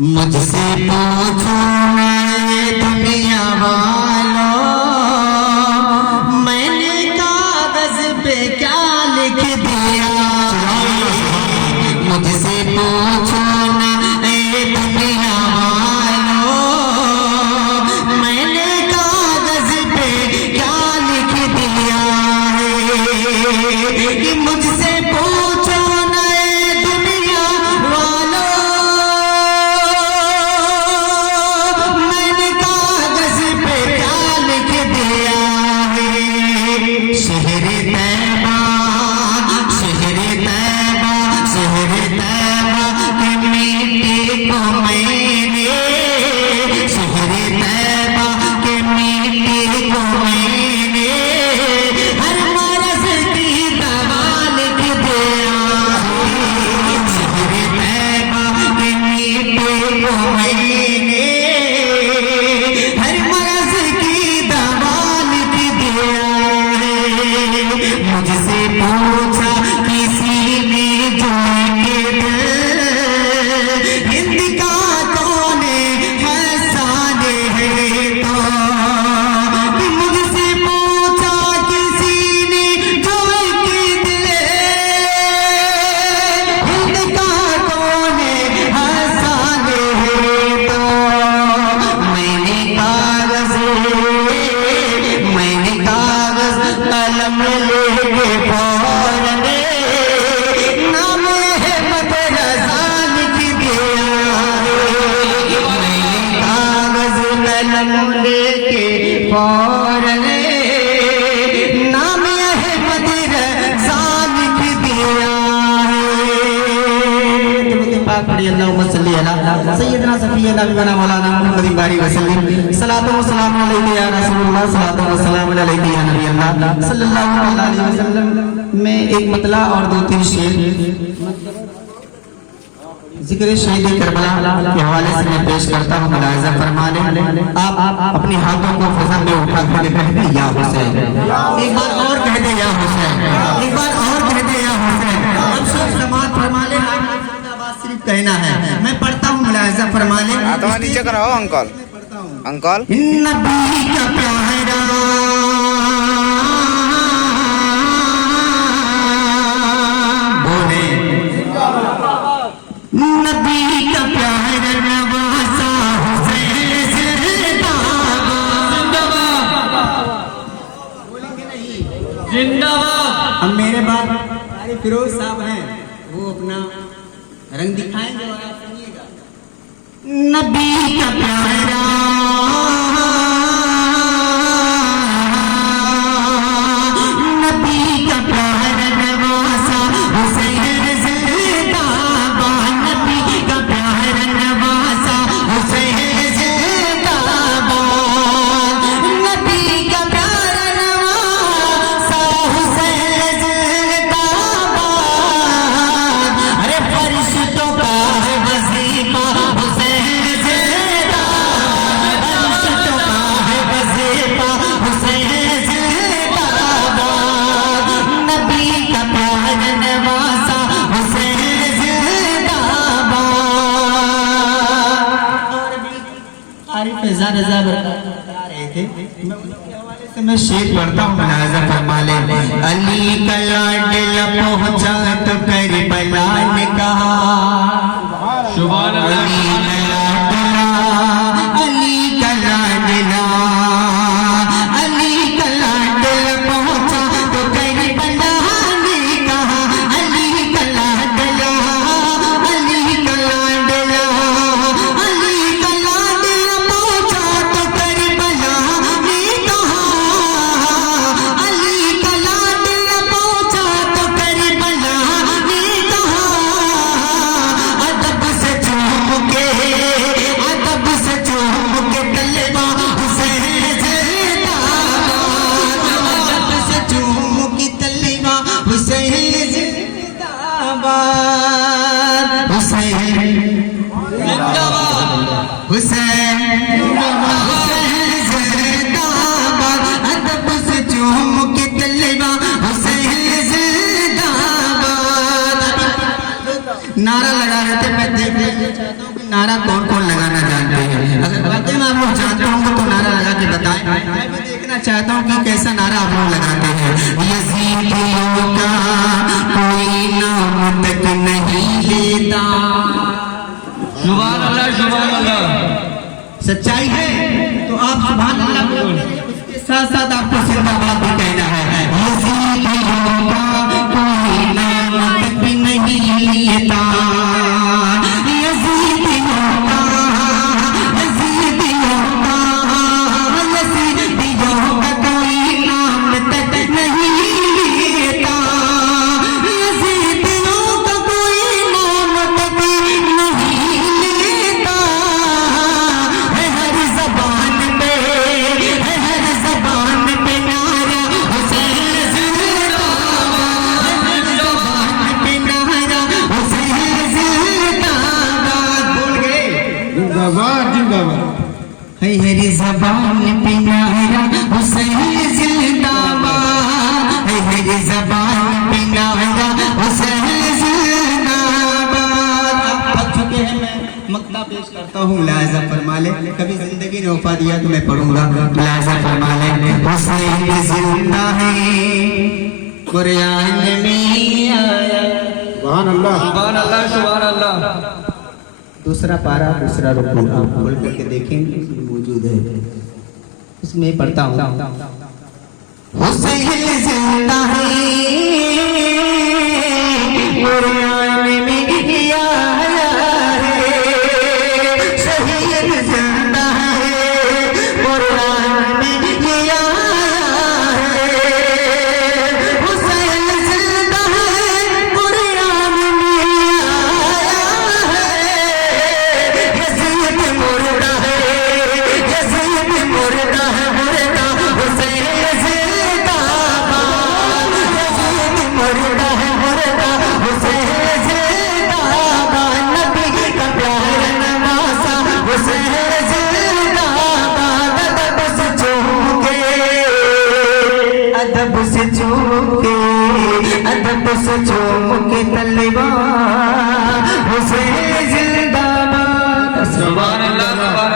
मुझसे पूछो दुनिया वालों, मैंने कागज पे क्या लिख दिया। मुझसे पूछो ना दुनिया वालों, मैंने कागज पे क्या लिख दिया है। कि मुझसे पूछो ना दुनिया वालों, मैंने कागज पे क्या लिख दिया है। शहर तैबा, शहर तैबा, शहर तैबा की मिट्टी को मैंने, शहर तैबा की मिट्टी को मैंने हर मरज़ की दवा लिख दिया है। शहर तैबा की मिट्टी को मैंने हर मरज़ की दवा लिख दिया है। मुझसे पूछा किसी ने जो के दिल, हिंद का कौन हसाने है तो। कि मुझसे पूछा किसी ने जो के दिल, हिंद का कौन हसाने है तो। मैंने कागज कलम लेके फौरन नाम अहमद रज़ा लिख दिया है। मैंने कागज कलम लेके फौरन नाम अहमद रज़ा लिख दिया है। पाक पढ़िए अल्लाहुम्मा सल्ली अला सय्यदना सफियना बिना मौलाना मुहम्मद बारी वसल्लम। सलातो व सलाम अलैका या रसूलुल्लाह, सलातो व सलाम अलैका या नबी अल्लाह सल्लल्लाहु अलैहि वसल्लम। मैं एक मतला और दो तीन शेर जिक्र शहीद करबला के हवाले से मैं पेश करता हूँ। मुलाहिज़ा फरमा लें। आप अपने हाथों को फज़ा में उठा कर कह दे या हुसैन। एक बार और कह दे या हुसैन, एक बार और कह दे या हुसैन। अब सब समात फरमा लें। सिर्फ कहना है, मैं पढ़ता हूँ। मुलाहिज़ा फरमा लें। तुम्हारे नीचे करो अंकल, अंकल। नबी का प्यारा बोले, नबी का प्यारा नवासा हुसैन जिंदाबाद, बोलेंगे नहीं जिंदाबाद। अब मेरे बाद फिरोज साहब हैं, वो अपना रंग दिखाएंगे और आप सुनिएगा। नबी का प्यारा नबी का प्यारा नवासा हुसैन जिंदाबाद, नबी का प्यारा नवासा हुसैन जिंदाबाद, नबी का प्यारा नवासा हुसैन जिंदाबाद। अरे फरिश्तों का है वजीफा हुसैन जिंदाबाद, फरिश्तों का है वजीफा हुसैन जिंदाबाद, नबी का प्यारा नवासा हुसैन जिंदाबाद। और भी आरिफ ज़ादा बता रहे थे, मैं उनके हवाले से मैं शेर पढ़ता हूँ। मुलाहिज़ा फरमा ले। अली का लाडला पहुँचा तो करबला ने कहा, सुभान अल्लाह। अली का लाडला, अली का लाडला पहुँचा तो करबला ने कहा, अली का लाडला, अली का लाडला, अली का लाडला पहुँचा तो करबला ने कहा, अली का लाडला पहुँचा तो करबला नारा लगा रहे थे। मैं देखना चाहता हूँ कि नारा कौन कौन लगाना जानते हैं। अगर वाकई में आप लोग जानते होंगे तो नारा लगा के बताएं। मैं भी देखना चाहता हूँ कि कैसा नारा आप लोग लगाते हैं। यजीदियों का कोई नाम तक नहीं लेता। सुभान अल्लाह, सुभान अल्लाह। सच्चाई है तो आप सुभान अल्लाह बोलते हैं, उसके साथ साथ आपको जिंदाबाद भी कहना है। यजीदियों का कोई नाम तक नहीं लेता। यजीदियों का, यजीदियों का, यजीदियों का कोई नाम तक नहीं लेता। यजीदियों का कोई नाम तक नहीं लेता। है हर ज़बान पे, है हर ज़बान पे नारा हुसैन जिंदाबाद। हर ज़बान पे नारा हुसैन जिंदाबाद। बोल गए जिंदाबाद जिंदाबाद। है हर ज़बान पे नारा हुसैन जिंदाबाद। है हर ज़बान पे नारा हुसैन जिंदाबाद। आप थक चुके हैं, मैं मक्ता पेश करता हूँ, मुलाहिज़ा फरमा ले। कभी जिंदगी ने वफा दिया तो मैं पढ़ूंगा, मुलाहिज़ा फरमा ले। हुसैन जिंदा है, कुरान में आया। सुभान अल्लाह। सुभान अल्लाह, सुभान अल्लाह। दूसरा पारा दूसरा रुकू आप खोल करके देखेंगे, इसमें मौजूद है। इसमें पढ़ता हूँ। हुसैन जिंदा है, कुरान में आया है। शहीद जिंदा है, कुरान में आया है। हुसैन जिंदा है, कुरान में आया है। यजीद मुर्दा है, यजीद मुर्दा है, मुर्दा हुसैन जिंदाबाद। यजीद मुर्दा है, मुर्दा हुसैन जिंदाबाद। नबी का प्यार नवासा हुसैन जिंदाबाद। अदब से चूके, अदब से चूके, अदब से चूके तलवार हुसैन जिंदाबाद। सुभान अल्लाह, सुभान